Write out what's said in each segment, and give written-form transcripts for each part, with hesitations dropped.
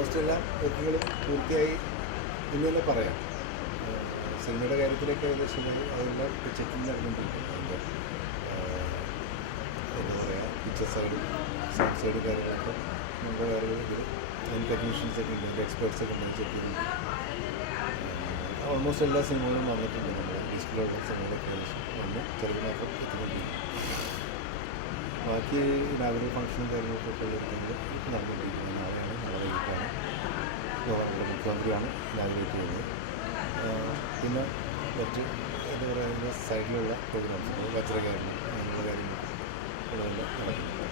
Almost എല്ലാ വർക്കുകളും പൂർത്തിയായി എന്ന് തന്നെ പറയാം. സിനിമയുടെ കാര്യത്തിലൊക്കെ ഏകദേശം അതെല്ലാം ചെക്കിങ് നടന്നുകൊണ്ടിരിക്കുന്നു. അതിൻ്റെ എന്താ പറയുക, പിക്ചർ സൈഡും സൗണ്ട് സൈഡും കാര്യങ്ങളൊക്കെ നമ്മുടെ വേറെ ഇതിൽ അതിന് ടെക്നീഷ്യൻസൊക്കെ ഉണ്ട്, അതിൻ്റെ എക്സ്പേർട്സൊക്കെ ഉണ്ട് ചെക്ക് ചെയ്യുന്നു. ഓൾമോസ്റ്റ് എല്ലാ സിനിമകളും വന്നിട്ടുണ്ട്. നമ്മൾ ലിസ്റ്റിലുള്ള സിനിമകളൊക്കെ വന്ന് ചെറുത് മാത്രം എത്തിക്കൊണ്ടിരിക്കും. ബാക്കി ഇനാഗുറൽ ഫംഗ്ഷനും കാര്യങ്ങളൊക്കെ ഉള്ളത് ഇപ്പോൾ നടന്നുകൊണ്ടിരിക്കുന്നത്. നാളെയാണ്, നാളെ വൈകിട്ടാണ് ഗവർണറുടെ മുഖ്യമന്ത്രിയാണ് ഇനാഗുറേറ്റ് ചെയ്യുന്നത്. പിന്നെ മറ്റ് എന്താ പറയുക, സൈഡിലുള്ള പ്രോഗ്രാംസ് വജ്രകാരണം അങ്ങനെയുള്ള കാര്യങ്ങൾ ഉള്ളതെല്ലാം നടക്കുന്നുണ്ട്.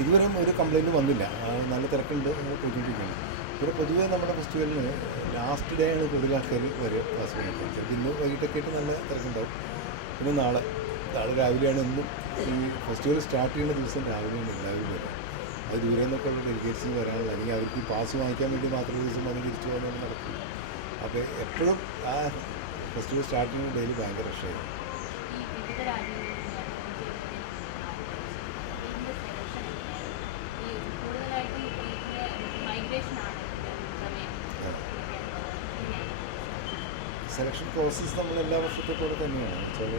ഇതുവരെ ഒരു കംപ്ലയിൻറ്റ് വന്നില്ല. നല്ല തിരക്കുണ്ട്, പോയിക്കൊണ്ടിരിക്കുകയാണ്. പിന്നെ പൊതുവേ നമ്മുടെ ഫെസ്റ്റിവലിന് ലാസ്റ്റ് ഡേ ആണ് കൂടുതൽ ആൾക്കാർ വരെ ക്ലാസ് കഴിക്കുക. ചിലപ്പോൾ ഇന്ന് വൈകിട്ടൊക്കെ ആയിട്ട് നല്ല തിരക്കുണ്ടാവും. പിന്നെ നാളെ രാവിലെയാണ് എന്നും ഈ ഫെസ്റ്റിവൽ സ്റ്റാർട്ട് ചെയ്യുന്ന ദിവസം രാവിലെയാണ് എല്ലാവരും വരിക. അത് ദൂരെ നിന്നൊക്കെ ഉള്ള ഡെലിഗേറ്റ്സിന് വരാനുള്ള, അല്ലെങ്കിൽ അവർക്ക് പാസ് വാങ്ങിക്കാൻ വേണ്ടി മാത്രം ദിവസം അത് തിരിച്ചു പോകാനാണ് നടക്കും. അപ്പോൾ എപ്പോഴും ആ ഫെസ്റ്റിവൽ സ്റ്റാർട്ട് ചെയ്യുന്ന ഡെയിലി ഭയങ്കര രക്ഷയായിരുന്നു. സെലക്ഷൻ പ്രോസസ്സ് നമ്മൾ എല്ലാ വർഷത്തെ പോലെ തന്നെയാണ്. വെച്ചാൽ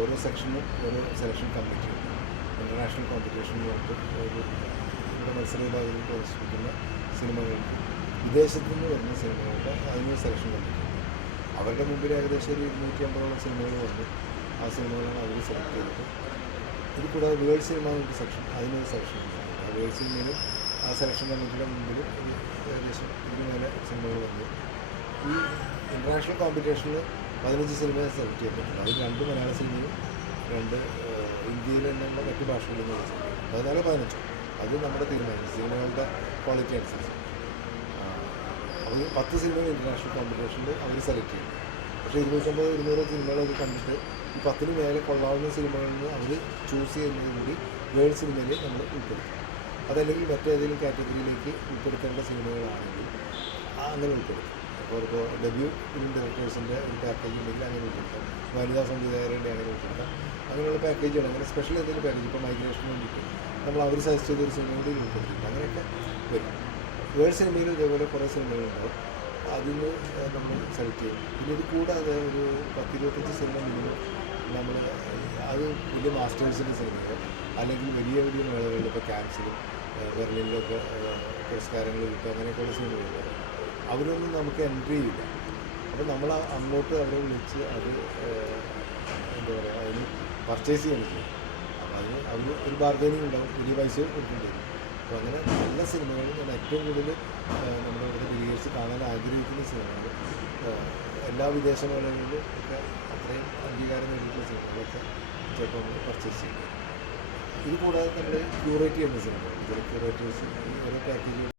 ഓരോ സെക്ഷനും ഓരോ സെലക്ഷൻ കമ്മിറ്റി ഉണ്ട്. ഇൻ്റർനാഷണൽ കോമ്പറ്റീഷനിൽ കൊണ്ട് ഒരു ഇവിടെ മത്സര വിഭാഗത്തിൽ പ്രദർശിപ്പിക്കുന്ന സിനിമകൾക്ക് വിദേശത്തു നിന്ന് വരുന്ന സിനിമകളുടെ അതിന് സെലക്ഷൻ കമ്മിറ്റി ഉണ്ട്. അവരുടെ മുമ്പിൽ ഏകദേശം ഒരു 250ഓളം സിനിമകൾ വന്നു. ആ സിനിമകളാണ് അവർ സെലക്ട് ചെയ്തിട്ട്. ഇത് കൂടാതെ വേൾഡ് സിനിമ എന്നൊരു സെക്ഷൻ, അതിനൊരു സെലക്ഷൻ ഉണ്ട്. ആ വേൾഡ് സിനിമയിലും ആ സെലക്ഷൻ കമ്മിറ്റിയുടെ മുമ്പിൽ ഒരു ഏകദേശം 100 സിനിമകൾ വന്നു. ഈ ഇൻ്റർനാഷണൽ കോമ്പറ്റീഷനിൽ 15 സിനിമയെ സെലക്ട് ചെയ്തിട്ടുണ്ട്. അതിൽ 2 മലയാള സിനിമയും 2 ഇന്ത്യയിൽ തന്നെയുള്ള മറ്റ് ഭാഷകളിൽ നിന്നുള്ള സിനിമയും. 14-15 അത് നമ്മുടെ തീരുമാനിച്ചു സിനിമകളുടെ ക്വാളിറ്റി അനുസരിച്ച്. അവർ 10 സിനിമകൾ ഇൻ്റർനാഷണൽ കോമ്പറ്റീഷനിൽ അവർ സെലക്ട് ചെയ്യും. പക്ഷേ 250-200 സിനിമകളൊക്കെ കണ്ടിട്ട് ഈ 10ന് മേലെ കൊള്ളാവുന്ന സിനിമകളിൽ നിന്ന് അവർ ചൂസ് ചെയ്യുന്നതിന് കൂടി വേൾഡ് സിനിമയിൽ നമ്മൾ ഉൾപ്പെടുത്തും. അതല്ലെങ്കിൽ മറ്റേതെങ്കിലും കാറ്റഗറിയിലേക്ക് ഉൾപ്പെടുത്തേണ്ട സിനിമകളാണെങ്കിൽ അങ്ങനെ ഉൾപ്പെടുത്തും. അപ്പോൾ ഡെബ്യൂ ഫിലിം ഡയറക്ടേഴ്സിൻ്റെ ഒരു പാക്കേജ് ഉണ്ടെങ്കിൽ അങ്ങനെ ഉൾപ്പെടുത്താം. വനിതാ സംവിധായകരുടെ അങ്ങനെ ഉൾപ്പെടുത്താം. അങ്ങനെയുള്ള പാക്കേജുകൾ, അങ്ങനെ സ്പെഷ്യൽ എന്തെങ്കിലും പാക്കേജ്, ഇപ്പോൾ മൈഗ്രേഷന് വേണ്ടിയിട്ട് നമ്മൾ അവർ സജസ്റ്റ് ചെയ്തൊരു സിനിമ കൂടി ഉൾപ്പെടുത്തിയിട്ട് അങ്ങനെയൊക്കെ വരും. വേൾഡ് സിനിമയിൽ ഇതേപോലെ കുറേ സിനിമകളുണ്ടാവും. അതിൽ നിന്ന് നമ്മൾ സെലക്ട് ചെയ്യും. പിന്നെ ഇത് കൂടാതെ ഒരു 10-25 സിനിമ മിനിമം നമ്മൾ അത് വലിയ മാസ്റ്റേഴ്സിൻ്റെ സിനിമകൾ അല്ലെങ്കിൽ വലിയ വലിയ മേളകളിൽ, ഇപ്പോൾ ക്യാൻസിലും ബെർലിനിലൊക്കെ പുരസ്കാരങ്ങൾ കിട്ടുക അങ്ങനെയൊക്കെയുള്ള സിനിമകളുണ്ട്. അവരൊന്നും നമുക്ക് എൻട്രി ചെയ്യില്ല. അപ്പോൾ നമ്മൾ അങ്ങോട്ട് അവരെ വിളിച്ച് അത് എന്താ പറയുക, അതിന് പർച്ചേസ് ചെയ്യാൻ ചെയ്യും. അപ്പോൾ അതിന് അവർ ഒരു ബാർഗൈനിങ് ഉണ്ടാവും, വലിയ പൈസ കൊടുക്കേണ്ടി വരും. അപ്പോൾ അങ്ങനെ നല്ല സിനിമകൾ, ഞാൻ ഏറ്റവും കൂടുതൽ നമ്മുടെ ഇവിടുത്തെ ഡെലിഗേറ്റ്സ് കാണാൻ ആഗ്രഹിക്കുന്ന സിനിമകൾ, എല്ലാ വിദേശ മേളകളിലും ഒക്കെ അത്രയും അംഗീകാരം നേടിയിട്ടുള്ള സിനിമകളൊക്കെ ചിലപ്പോൾ നമ്മൾ പർച്ചേസ് ചെയ്യും. ഇത് കൂടാതെ നമ്മൾ ക്യൂറേറ്റ് ചെയ്യുന്ന സിനിമകൾ, ചില ക്യൂറേറ്റേഴ്സ് ഓരോ പാക്കേജുകൾ